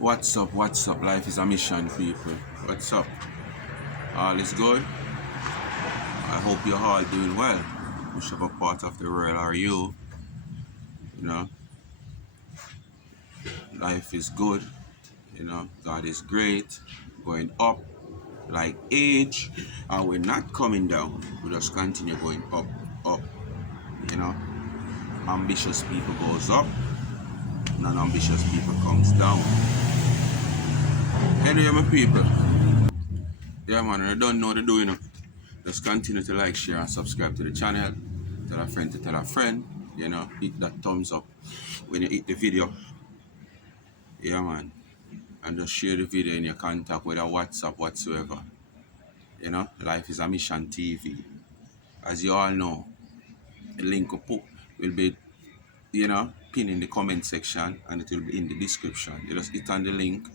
What's up? What's up? Life is a mission, people. What's up? All is good? I hope you're all doing well. Whichever part of the world are you? You know, life is good. God is great. Going up like age, and we're not coming down. We just continue going up, up. You know, ambitious people goes up, non-ambitious people comes down. Anyway, my people. Yeah, man. I don't know what to do. Just continue to like, share, and subscribe to the channel. Tell a friend to tell a friend. Hit that thumbs up when you hit the video. Yeah, man. And just share the video in your contact, whether WhatsApp, whatsoever. Life is a Mission TV. As you all know, the link will be, pinned in the comment section, and it will be in the description. You just hit on the link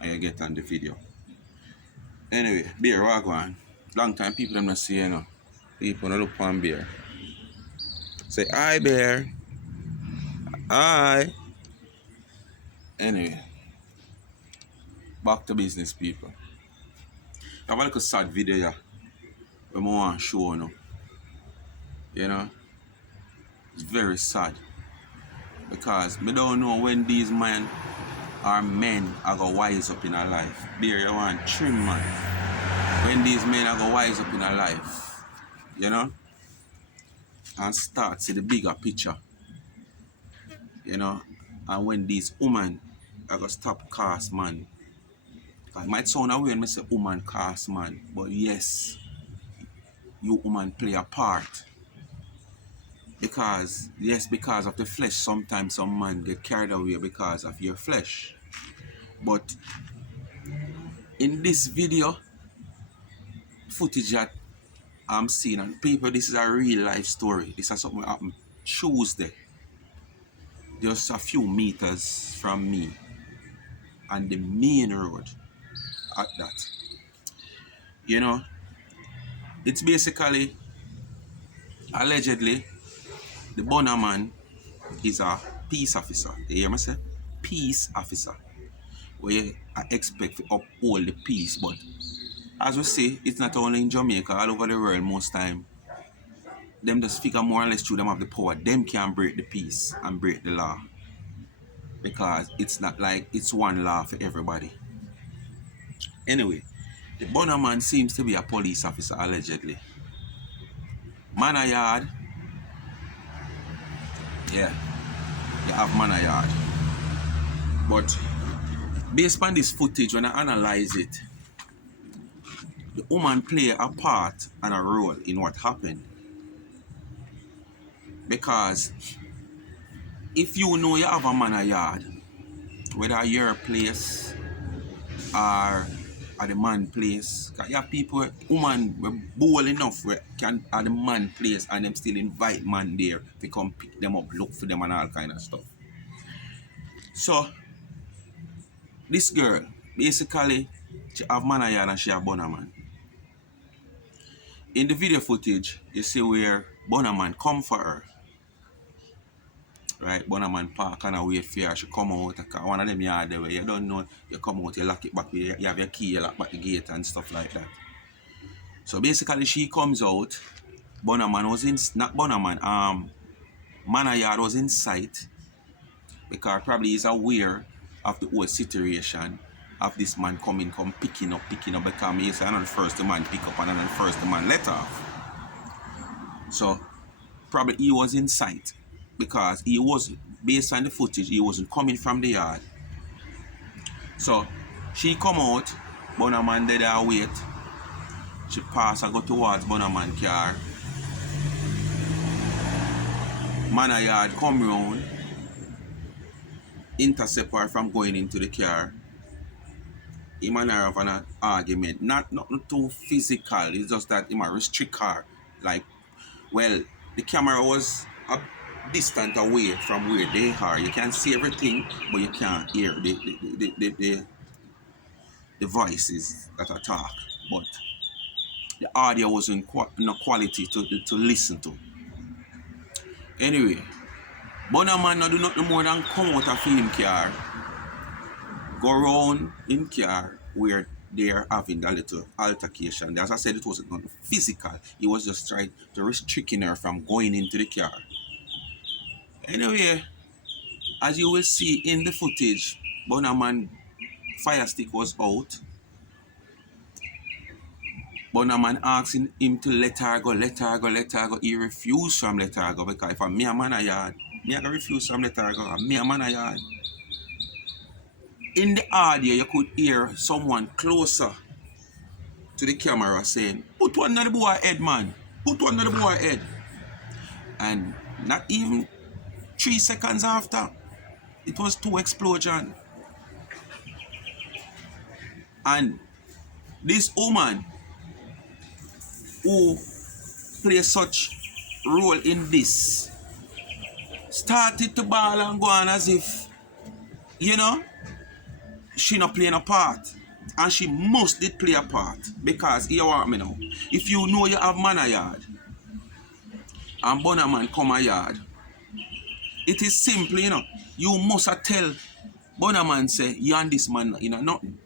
and you get on the video. Anyway, beer, wagwan. Long time people them not see, People don't look on beer. Say, hi, bear. Hi. Anyway, back to business, people. I have a little sad video here. I want to show you. It's very sad. Because I don't know when these men are going to wise up in our life. Beer, you want trim, man. When these men are going to wise up in our life. And start see the bigger picture. And when these women are going to stop cast, man. It might sound weird when I say woman cast, man. But yes, you woman play a part. Because of the flesh, sometimes some man get carried away because of your flesh. But in this video footage that I'm seeing, and people, this is a real life story. This is something that happened Tuesday, just a few meters from me, on the main road at that. It's basically, allegedly, the Bonner man is a peace officer. You hear me say? Peace officer. Where I expect to uphold the peace, but as we say, it's not only in Jamaica, all over the world most time. Them just figure more or less through them have the power. Them can break the peace and break the law. Because it's not like it's one law for everybody. Anyway, the Bonner man seems to be a police officer, allegedly. Manor Yard. Yeah, you have Manor Yard. But based on this footage, when I analyze it, the woman play a part and a role in what happened. Because if you know you have a Manor Yard, whether your place or at the man place, because you have people, woman were bold enough where can at the man place and them still invite man there to come pick them up, look for them and all kind of stuff. So this girl, basically, she have Manor Yard and she have Bonner man. In the video footage, you see where Bonner man come for her. Right, Bonner man park and wait for her. She come out. One of them yard there where you don't know, you come out, you lock it back, you have your key, you lock back the gate and stuff like that. So basically she comes out. Bonner man was in, not Bonner man, Manor Yard was in sight. Because probably he's aware of the whole situation of this man come picking up because he said another first the man pick up and another first the man let off. So probably he was in sight because he was, based on the footage, he wasn't coming from the yard. So she come out, Bonner man there wait. She pass and go towards Bonner man car. Manor Yard come round, intercept her from going into the car. Him and her have an argument. Nothing too physical. It's just that he might restrict her. Like, well, the camera was a distant away from where they are. You can see everything, but you can't hear the voices that are talk. But the audio wasn't no quality to listen to. Anyway, Bonner man not do nothing more than come out of him car go round in car where they are having a little altercation. As I said, it wasn't nothing physical. He was just trying to restricting her from going into the car. Anyway, as you will see in the footage, Bonaman fire stick was out. Bonaman asking him to let her go, let her go, let her go. He refused from let her go because if I'm me a man a yard, me I go refuse from let her go. I'm me a man a yard. In the audio, you could hear someone closer to the camera saying, "Put one on the boy head, man. Put one on the boy head." And not even 3 seconds after, it was 2 explosions. And this woman who plays such role in this started to bawl and go on as if, you know, she not playing a part. And she must did play a part. Because, you want me now, if you know you have man a yard, and Bonaman come a yard, it is simple, you know. You must tell Bonaman say, you and this man, you know, nothing.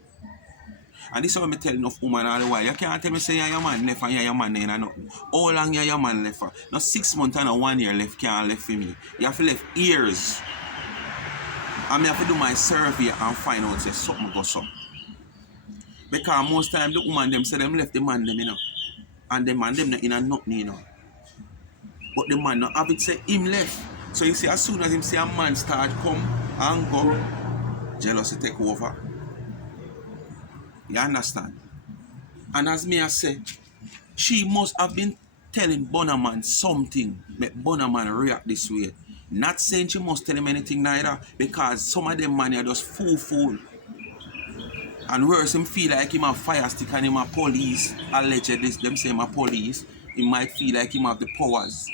And this is what I tell enough woman all the while. You can't tell me say you're your man left and you're your man in nothing. How long you're your man left for? Not 6 months and 1 year left can't left for me. You have to left years. And I have to do my survey and find out say something goes up. Because most time the woman them say them left the man them, you know. And the man them not in a nothing, you know. But the man not have it say him left. So you see as soon as him see a man start come and go, jealousy take over. You understand? And as me I say, she must have been telling Bonaman something, make Bonaman react this way. Not saying she must tell him anything neither, because some of them man are just fool. And worse, him feel like him a fire stick and him a police, allegedly, them say him a police, he might feel like him have the powers.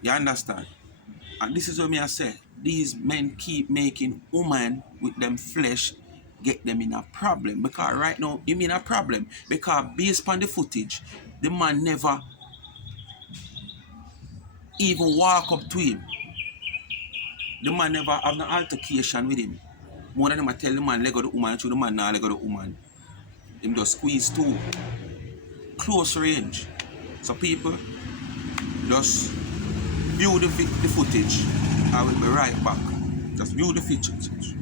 You understand? And this is what me I say, these men keep making women with them flesh get them in a problem. Because right now, him in a problem. Because based on the footage, the man never even walk up to him. The man never have no altercation with him. More than them I tell the man, let go the woman, to the man now let go the woman. Him just squeeze too. Close range. So people, just view the footage. I will be right back. Just view the footage.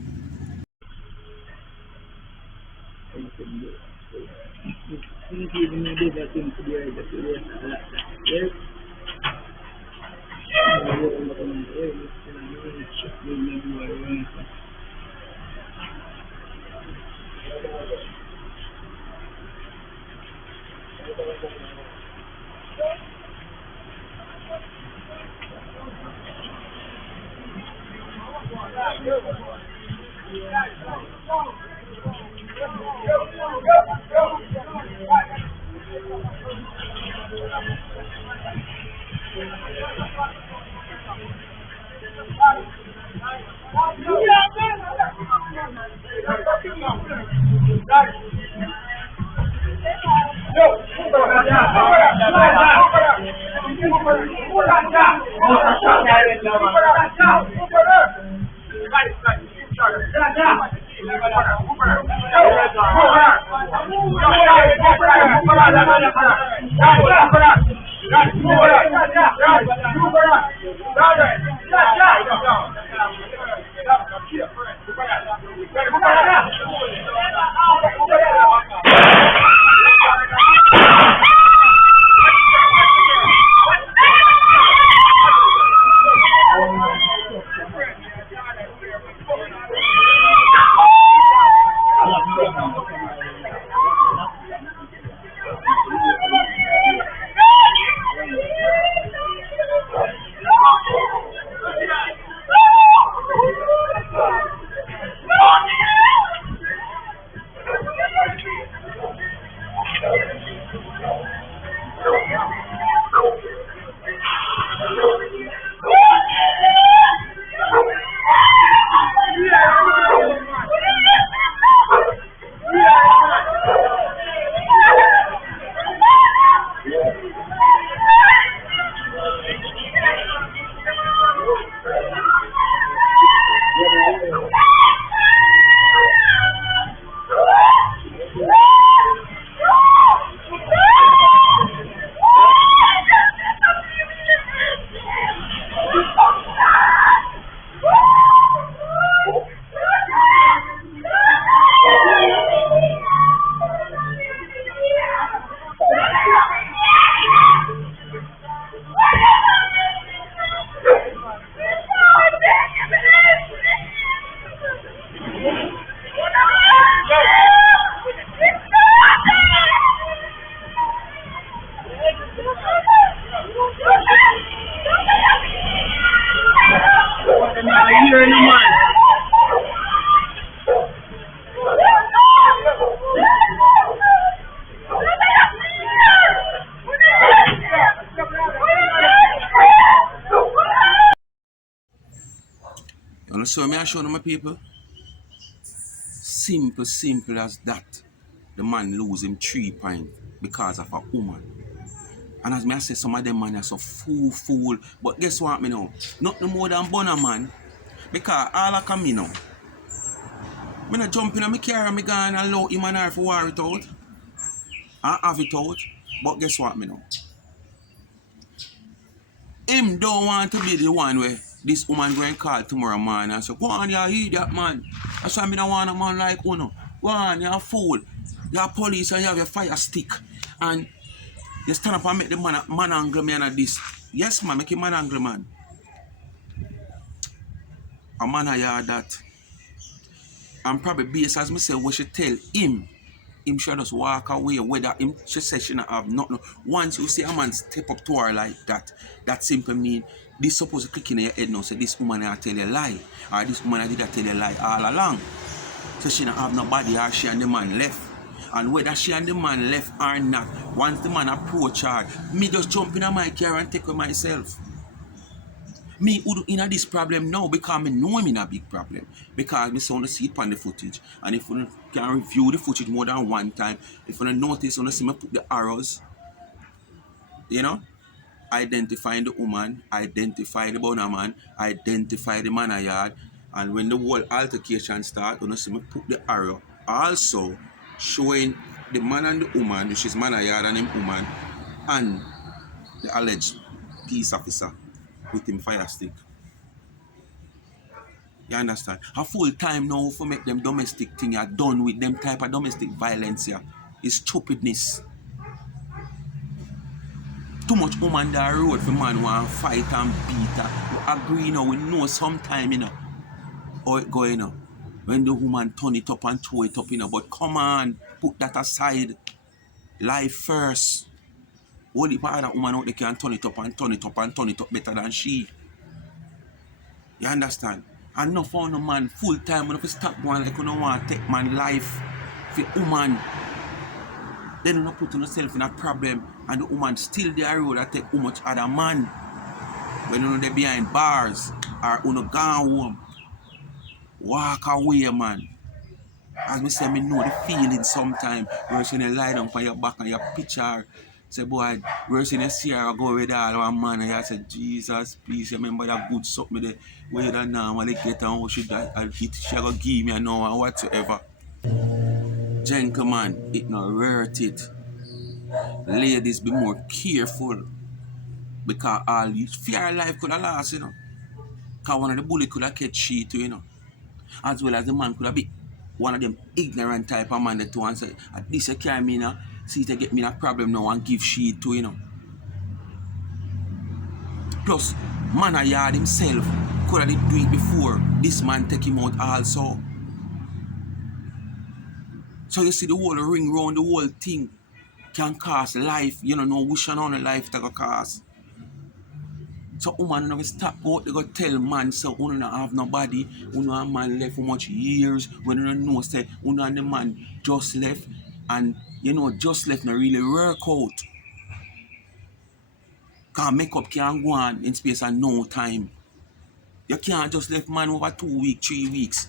So may I show my people? Simple as that. The man lose him 3 points because of a woman. And as me I say, some of them man are so fool. But guess what me know? Nothing more than Bonner man. Because all I come me now. Me not jump in my car and me gone and allow him and her for war it out. And have it out. But guess what me know? Him don't want to be the one where this woman going to call tomorrow morning and say, go on, you idiot man. That's why I don't want a man like Uno. Go on, you're a fool. You're police and you have your fire stick. And you stand up and make the man angle me and this. Yes, man, make him man angle, man. A man I hear that. And probably based as me say, what she tell him should just walk away. Whether him, she says she not have nothing. Once you see a man step up to her like that, that simply mean this supposed to click in your head now. Say this woman I tell you a lie. Or this woman I did tell you a lie all along. So she not have nobody or she and the man left. And whether she and the man left or not, once the man approach her, me just jump in my car and take with myself. Me who in this problem now because me know I'm in a big problem. Because me want to see it on the footage. And if you can review the footage more than one time, if you notice, you see me put the arrows, you know, identifying the woman, identify the Bonner man, identify the man yard. And when the whole altercation start, you see me put the arrow. Also showing the man and the woman, which is man yard and him woman, and the alleged peace officer with him fire stick. You understand? A full time now for make them domestic thing are done with them type of domestic violence here. It's stupidness. Too much woman that road for man want fight and beat her. We agree now, we know sometime, you know, how it going, you know. When the woman turn it up and throw it up, you know. But come on, put that aside. Life first. Only part of that woman out there can turn it up and turn it up and turn it up better than she. You understand? And enough for no man full time when you stop going like you don't want to take man life for woman. Then you don't put yourself in a problem and the woman still there road that take too much other man. When you know they behind bars or you know gone home. Walk away, man. As me say, me know the feeling sometimes. Where you lie down on your back and your picture. Say, boy, where you see her go with all one man and you say, Jesus, please remember that good something there. Where you don't normally get and how she go give me a no and whatsoever. Gentlemen, it not worth it. Ladies, be more careful. Because all this fear life could have lost, you know. Because one of the bullet could have catch she too, you know. As well as the man could have been one of them ignorant type of man that to and say, at least you carry me now, see to get me that problem now and give shit to, you know. Plus, man a yard himself could have do it before this man take him out also. So you see the whole ring round, the whole thing can cost life. You don't know which one on the life that go cost. So woman never stop out, they go tell man, so you don't have nobody, you know a man left for much years, when you don't know, say, you know the man just left, and you know, just left not really work out. Because makeup can't go on in space of no time. You can't just left man over 2 weeks, 3 weeks,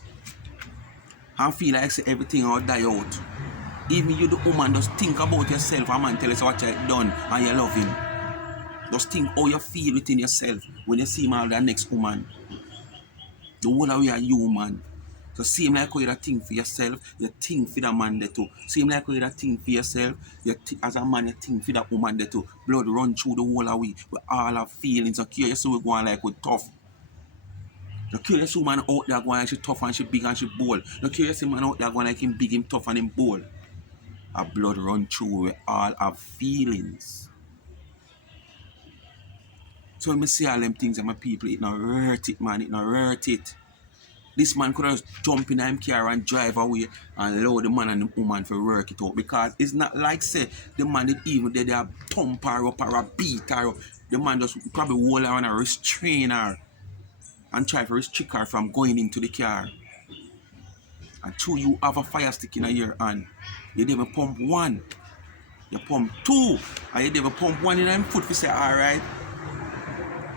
and feel like say, everything will die out. Even you, the woman, just think about yourself, a man tell us what you done, and you love him. Just think how you feel within yourself when you see the next woman. The whole of you are human. So same like how you think for yourself, you think for the man there too. Same like how you think for yourself, as a man you think for that woman there too. Blood run through the whole of we with all our feelings. So you see we going like we tough. The curious woman out there going like she tough and she big and she bold. The curious man out there going like him big, him tough and him bold. Our blood run through with all our feelings. So when I see all them things and my people, it not hurt it, man. It not hurt it. This man could have jump in him car and drive away and allow the man and the woman to work it out. Because it's not like say the man that even they have thump her up or beat her up. The man just probably hold her and restrain her and try to restrict her from going into the car. And two, you have a fire stick in your hand. You never pump one. You pump two. And you never pump one in your foot to say, alright.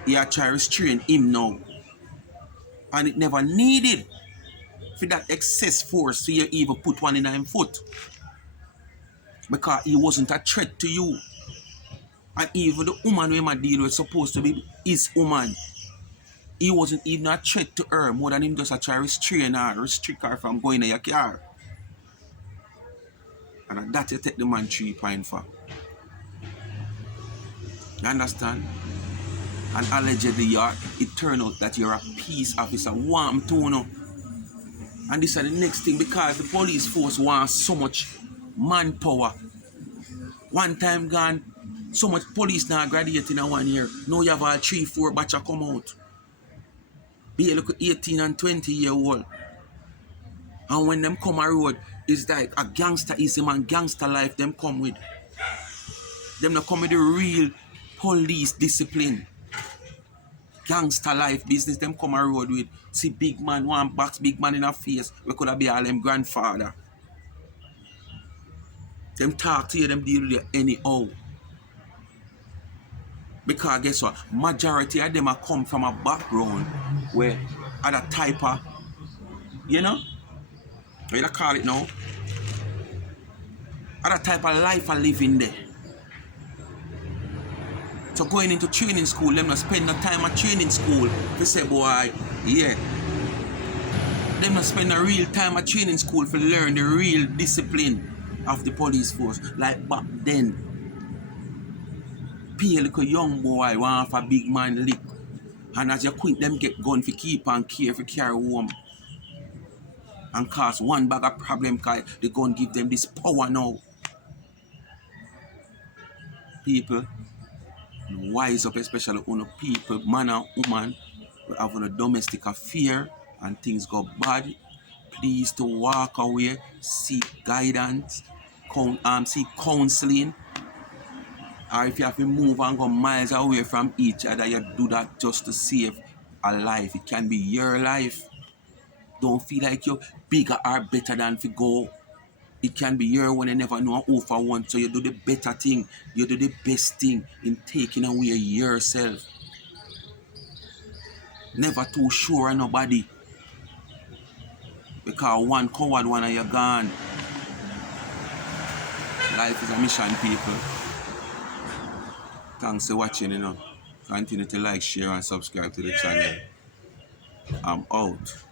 You try to restrain him now. And it never needed for that excess force to you even put one in him foot. Because he wasn't a threat to you. And even the woman we might deal with supposed to be his woman. He wasn't even a threat to her more than him just a try to restrict her from going in your car. And that you take the man 3 points for. You understand? And allegedly it turned out that you're a peace officer. Warm to know. And this is the next thing, because the police force wants so much manpower. One time gone, so much police now graduate in a 1 year. Now you have all 3-4 batch come out. Be a look 18 and 20-year-old. And when them come a road, it's like a gangsterism and gangster life them come with. Them not come with the real police discipline. Gangster life business them come a road with. See big man, one box big man in a face. We could have been all them grandfather. Them talk to you, them deal with you anyhow. Because guess what? Majority of them are come from a background where other type of, you know? What you call it now? Other type of life are living there. So going into training school, them not spend no time at training school. They say, boy, yeah. Them not spend a real time at training school to learn the real discipline of the police force. Like back then. Pay a little young boy want for a big man lick. And as you quit them get gun for keep and care for carry home. And cause one bag of problem because the gun give them this power now. People, wise up, especially on people, man and woman, we have a domestic affair and things go bad. Please to walk away, seek guidance, seek counseling. Or if you have to move and go miles away from each other, you do that just to save a life. It can be your life. Don't feel like you're bigger or better than to go. It can be your one, you never know who for one. So you do the better thing. You do the best thing in taking away yourself. Never too sure of nobody. Because one coward, one of you gone. Life is a mission, people. Thanks for watching, you know. Continue to like, share, and subscribe to the channel. I'm out.